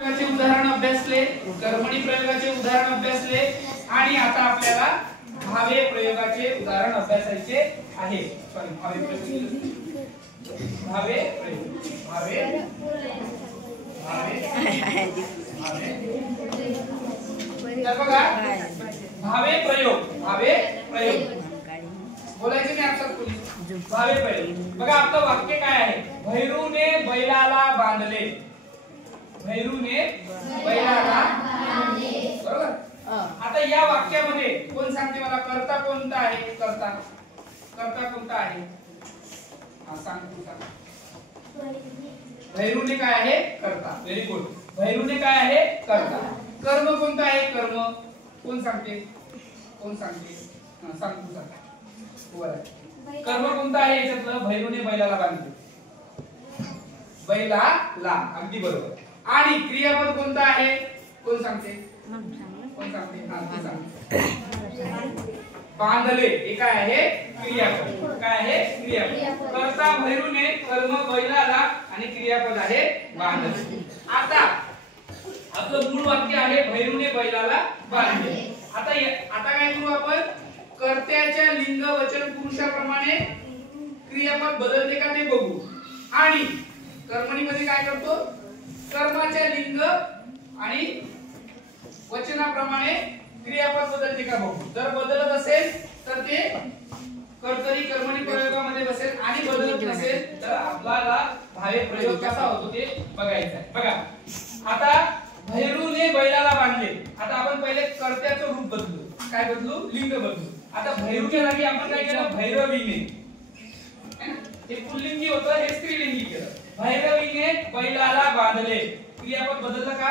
उदाहरण अभ्यासले, कर्मणी प्रयोगाचे उदाहरण अभ्यासले आणि आता आपल्याला भावे प्रयोगाचे उदाहरण अभ्यासायचे आहे. सॉरी, भावे प्रयोग तर बघा, भावे प्रयोग बोलायचे नाही आपल्याला कोणी. भावे प्रयोग बघा, आपलं वाक्य काय आहे? भैरूने बैलाला बांधले. भैरूने बैलाला बांधले, बरोबर. आता या वाक्यामध्ये कोण सांगते मला कर्ता कोणता आहे? कर्ता कोणता आहे? हा, सांग तू सांग. भैरूने काय आहे? कर्ता. Very good. भैरूने काय आहे? कर्ता. कर्म कोणता आहे? कर्म कोण सांगते? सांग तू सांग. कर्म कोणता आहे याच्यातलं? भैरूने बैलाला बांधले. बैलाला, अगदी बरोबर. आणि क्रियापद कोणता आहे? कोण सांगते? हा, तू सांग. बांधले हे काय आहे? क्रियापद. काय आहे? क्रियापद. कर्ता भैरूने, कर्म बैलाला आणि क्रियापद आहे बांधले. आता आपलं मूळ वाक्य आहे भैरूने बैलाला बांधले. आता काय करू आपण? कर्त्याच्या लिंग वचन पुरुषाप्रमाणे क्रियापद बदलते का ते बघू. आणि कर्मणीमध्ये काय करतो? कर्माच्या लिंग आणि वचनाप्रमाणे क्रियापद बदलते का बघू. जर बदलत असेल तर ते कर्तरी कर्मणी प्रयोगामध्ये बसेल आणि बदलत नसेल तर आपल्याला भावे प्रयोग कसा होतो ते बघायचं आहे. बघा, आता भैरूने बैलाला बांधले. आता आपण पहिले कर्त्याचं रूप बदलू. काय बदलू? लिंग बदलू. आता भैरूच्या जागी आपण काय केलं? भैरवीने. हे पुल्लिंगी होतं, हे स्त्रीलिंगी केलं. भैरवीने बैलाला बांधले. क्रियापद बदललं का?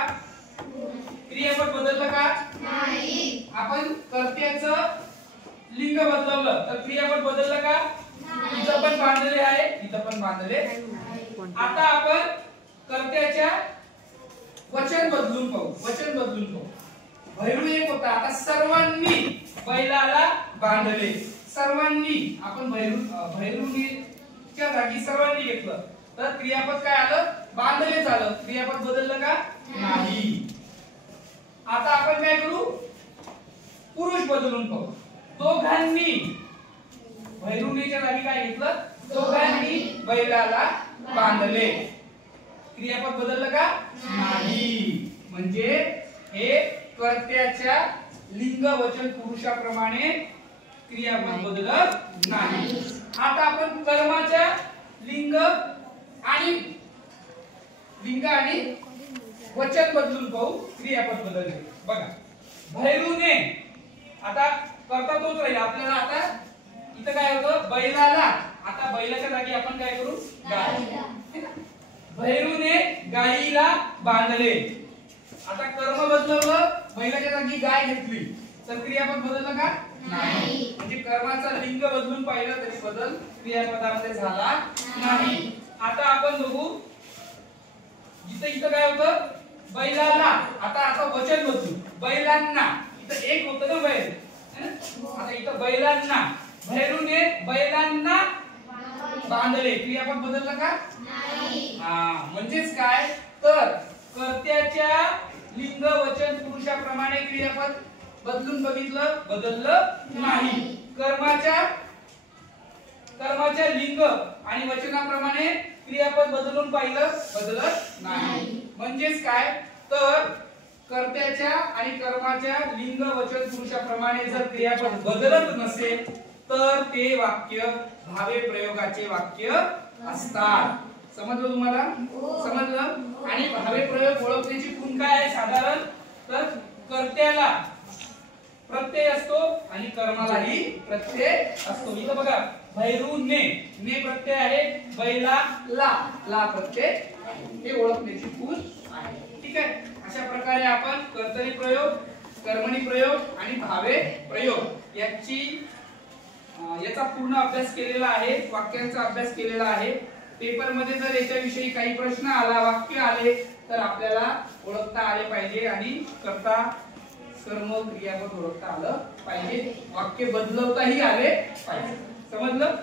क्रियापद बदललं का? नाही. आपण कर्त्याचं लिंग बदलवलं तर क्रियापद बदललं का? इथं पण बांधले आहे, इथं पण बांधले. आता आपण कर्त्याच्या वचन बदलून पाहू. भैरू एक होता, आता सर्वांनी बैलाला बांधले. सर्वांनी आपण भैरूच्या जागी सर्वांनी घेतलं तर क्रियापद काय आलं? बांधले झालं. क्रियापद बदललं का? नाही. आता आपण काय करू? पुरुष बदलून पाहू. दोघांनी, भैरूनेच्या जागी काय घेतलं? दोघांनी बैलाला बांधले. क्रियापद बदललं का? नाही. म्हणजे हे कर्त्याच्या लिंग वचन पुरुषाप्रमाणे क्रियापद बदलत नाही. आता आपण कर्माच्या लिंग आणि वचन बदलून पाहू. क्रियापद बदलले. बघा, भैरूने, आता कर्ता तोच राहील आपल्याला. आता इथं काय होतं? बैलाला. आता बैलाच्या जागी आपण काय करू? गाय. भैरूने गायीला बांधले. आता कर्म बदलवलं, बैलाच्या जागी गाय घेतली तर क्रियापद बदललं का? नाही. म्हणजे कर्माचा लिंग बदलून पाहिलं तरी बदल क्रियापदामध्ये झाला नाही. आता आपण बघू, इथं काय होतं? बैलाला. आता वचन बदलू. बैलांना. इथं एक होतं ना बैल, आता इथं बैलांना. भैरूने बैलांना बांधले. क्रियापद बदललं का? नाही. हा, म्हणजेच काय? तर कर्त्याच्या लिंग वचन पुरुषाप्रमाणे क्रियापद बदलून बघितलं, बदललं नाही. कर्माच्या लिंग आणि वचनाप्रमाणे क्रियापद बदलून पाहिलं, बदलत नाही. म्हणजेच काय? तर कर्त्याच्या आणि कर्माच्या लिंग वचन पुरुषाप्रमाणे जर क्रियापद बदलत नसेल तर ते वाक्य भावे प्रयोगाचे वाक्य असतात. समजलं तुम्हाला? समजलं? आणि भावे प्रयोग ओळखण्याची खूण काय आहे साधारण? तर कर्त्याला प्रत्यय असतो आणि कर्मालाही प्रत्यय असतो. इथं बघा, भैरूने, ने प्रत्यय आहे, बैलाला, ला प्रत्यय. हे ओळखण्याची खूण आहे. ठीक आहे. अशा प्रकारे आपण कर्तरी प्रयोग, कर्मणी प्रयोग आणि भावे प्रयोग याचा पूर्ण अभ्यास केलेला आहे. वाक्यांचा अभ्यास केलेला आहे. पेपर मध्ये जर याच्याविषयी काही प्रश्न आला, वाक्य आले तर आपल्याला ओळखता आले पाहिजे आणि कर्ता कर्म क्रियापद ओळखता आलं पाहिजे. वाक्य बदलवताही आले पाहिजे. समजलं?